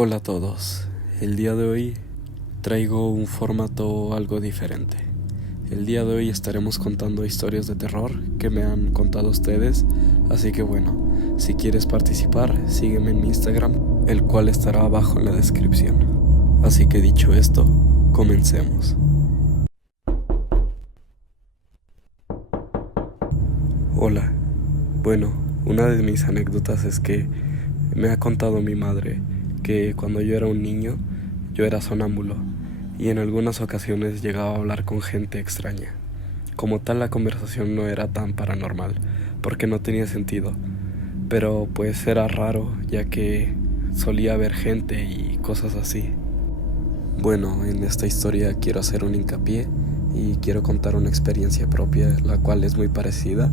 Hola a todos, el día de hoy traigo un formato algo diferente. El día de hoy estaremos contando historias de terror que me han contado ustedes, así que bueno, si quieres participar, sígueme en mi Instagram, el cual estará abajo en la descripción. Así que dicho esto, comencemos. Hola, bueno, una de mis anécdotas es que me ha contado mi madre que cuando yo era un niño, yo era sonámbulo y en algunas ocasiones llegaba a hablar con gente extraña. Como tal, la conversación no era tan paranormal, porque no tenía sentido, pero pues era raro, ya que solía haber gente y cosas así. Bueno, en esta historia quiero hacer un hincapié y quiero contar una experiencia propia, la cual es muy parecida,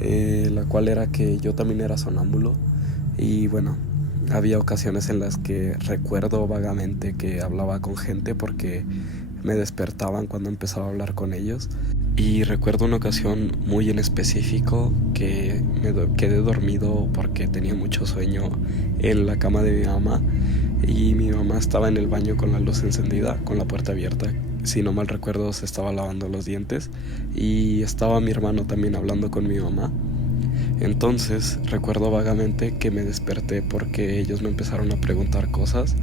la cual era que yo también era sonámbulo y bueno, había ocasiones en las que recuerdo vagamente que hablaba con gente porque me despertaban cuando empezaba a hablar con ellos. Y recuerdo una ocasión muy en específico que quedé dormido porque tenía mucho sueño en la cama de mi mamá y mi mamá estaba en el baño con la luz encendida, con la puerta abierta. Si no mal recuerdo, se estaba lavando los dientes y estaba mi hermano también hablando con mi mamá. Entonces recuerdo vagamente que me desperté porque ellos me empezaron a preguntar cosas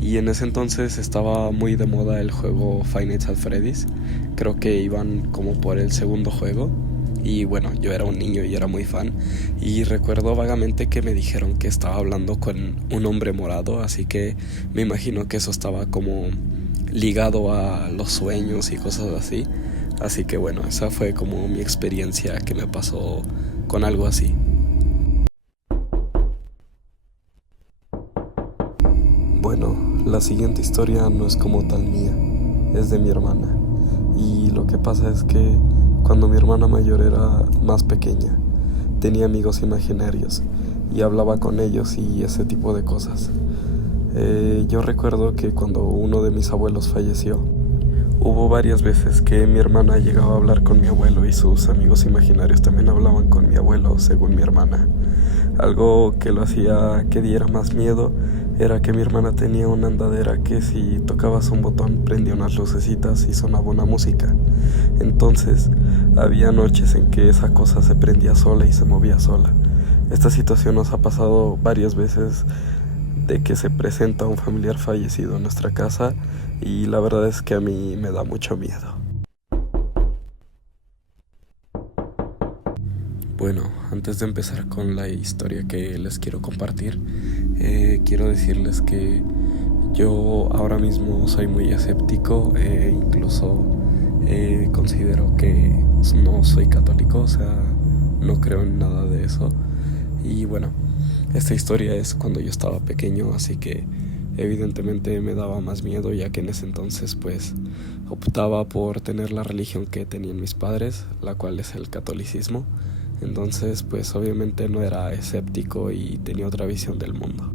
y en ese entonces estaba muy de moda el juego Five Nights at Freddy's. Creo que iban como por el segundo juego y bueno, yo era un niño y era muy fan y recuerdo vagamente que me dijeron que estaba hablando con un hombre morado, así que me imagino que eso estaba como ligado a los sueños y cosas así. Así que bueno, esa fue como mi experiencia que me pasó con algo así. Bueno, la siguiente historia no es como tal mía, es de mi hermana. Y lo que pasa es que cuando mi hermana mayor era más pequeña, tenía amigos imaginarios y hablaba con ellos y ese tipo de cosas. Yo recuerdo que cuando uno de mis abuelos falleció, hubo varias veces que mi hermana llegaba a hablar con mi abuelo y sus amigos imaginarios también hablaban con mi abuelo, según mi hermana. Algo que lo hacía que diera más miedo era que mi hermana tenía una andadera que si tocabas un botón prendía unas lucecitas y sonaba una música. Entonces, había noches en que esa cosa se prendía sola y se movía sola. Esta situación nos ha pasado varias veces de que se presenta un familiar fallecido en nuestra casa y la verdad es que a mí me da mucho miedo. Bueno, antes de empezar con la historia que les quiero compartir, quiero decirles que yo ahora mismo soy muy escéptico, incluso considero que no soy católico, o sea, no creo en nada de eso. Y bueno, esta historia es cuando yo estaba pequeño, así que evidentemente me daba más miedo, ya que en ese entonces pues optaba por tener la religión que tenían mis padres, la cual es el catolicismo. Entonces pues obviamente no era escéptico y tenía otra visión del mundo.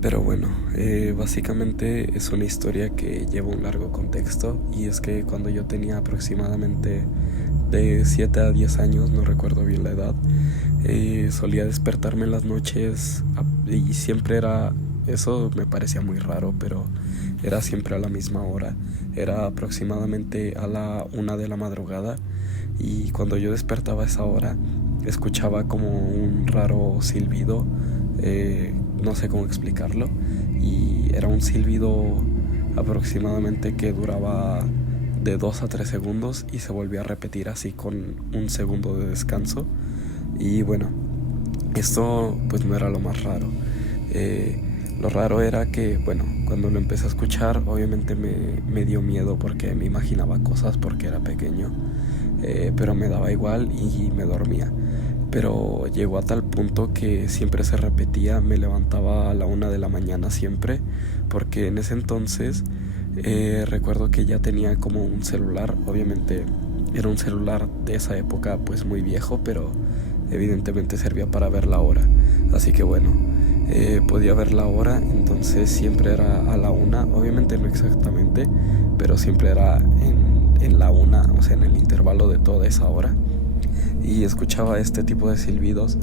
Pero bueno, básicamente es una historia que lleva un largo contexto y es que cuando yo tenía aproximadamente de 7 a 10 años, no recuerdo bien la edad, solía despertarme en las noches y siempre era, eso me parecía muy raro, pero era siempre a la misma hora, era aproximadamente a la 1 de la madrugada y cuando yo despertaba a esa hora escuchaba como un raro silbido, no sé cómo explicarlo, y era un silbido aproximadamente que duraba de 2 a 3 segundos y se volvía a repetir así con un segundo de descanso. Y bueno, esto pues no era lo más raro. Lo raro era que, bueno, cuando lo empecé a escuchar, obviamente me dio miedo porque me imaginaba cosas porque era pequeño, pero me daba igual y me dormía. Pero llegó a tal punto que siempre se repetía, me levantaba a la 1 de la mañana siempre, porque en ese entonces recuerdo que ya tenía como un celular, obviamente era un celular de esa época pues muy viejo, pero evidentemente servía para ver la hora, así que bueno, podía ver la hora, entonces siempre era a la 1, obviamente no exactamente, pero siempre era en la 1, o sea en el intervalo de toda esa hora, y escuchaba este tipo de silbidos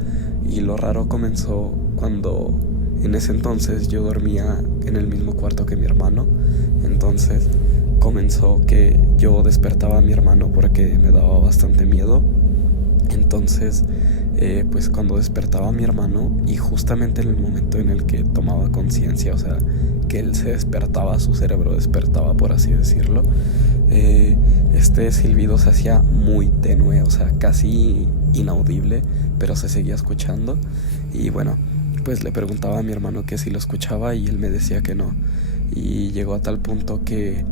y lo raro comenzó cuando en ese entonces yo dormía en el mismo cuarto que mi hermano. Entonces comenzó que yo despertaba a mi hermano porque me daba bastante miedo. Entonces pues cuando despertaba a mi hermano, y justamente en el momento en el que tomaba conciencia, o sea, que él se despertaba, su cerebro despertaba, por así decirlo, este silbido se hacía muy tenue, o sea, casi inaudible, pero se seguía escuchando. Y bueno, pues le preguntaba a mi hermano que si lo escuchaba y él me decía que no. Y llegó a tal punto que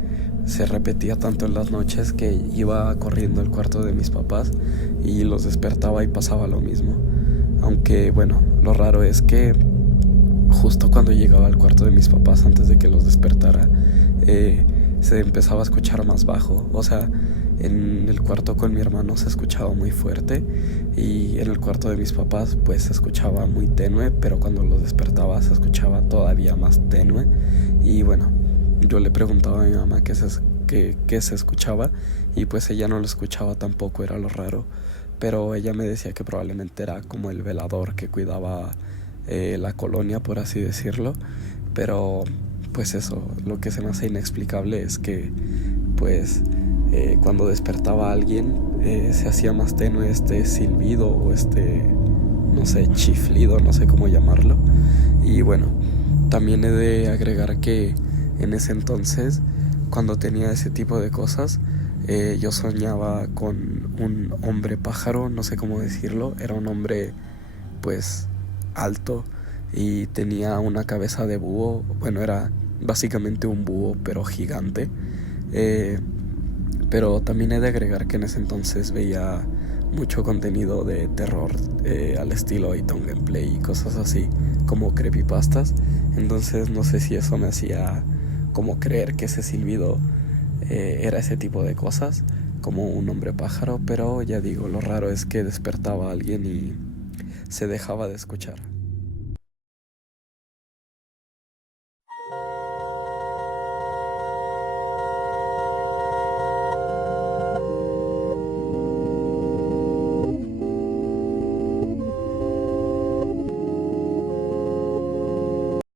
se repetía tanto en las noches que iba corriendo al cuarto de mis papás y los despertaba y pasaba lo mismo. Aunque bueno, lo raro es que justo cuando llegaba al cuarto de mis papás, antes de que los despertara, se empezaba a escuchar más bajo. O sea, en el cuarto con mi hermano se escuchaba muy fuerte, y en el cuarto de mis papás pues se escuchaba muy tenue, pero cuando los despertaba se escuchaba todavía más tenue. Y bueno, yo le preguntaba a mi mamá qué se escuchaba, y pues ella no lo escuchaba tampoco, era lo raro. Pero ella me decía que probablemente era como el velador que cuidaba la colonia, por así decirlo. Pero pues eso, lo que se me hace inexplicable es que pues cuando despertaba a alguien se hacía más tenue este silbido o no sé, chiflido, no sé cómo llamarlo. Y bueno, también he de agregar que en ese entonces, cuando tenía ese tipo de cosas, yo soñaba con un hombre pájaro, no sé cómo decirlo. Era un hombre pues alto y tenía una cabeza de búho. Bueno, era básicamente un búho pero gigante. Pero también he de agregar que en ese entonces veía mucho contenido de terror al estilo Iton Gameplay y cosas así, como creepypastas. Entonces no sé si eso me hacía como creer que ese silbido era ese tipo de cosas, como un hombre pájaro. Pero ya digo, lo raro es que despertaba a alguien y se dejaba de escuchar.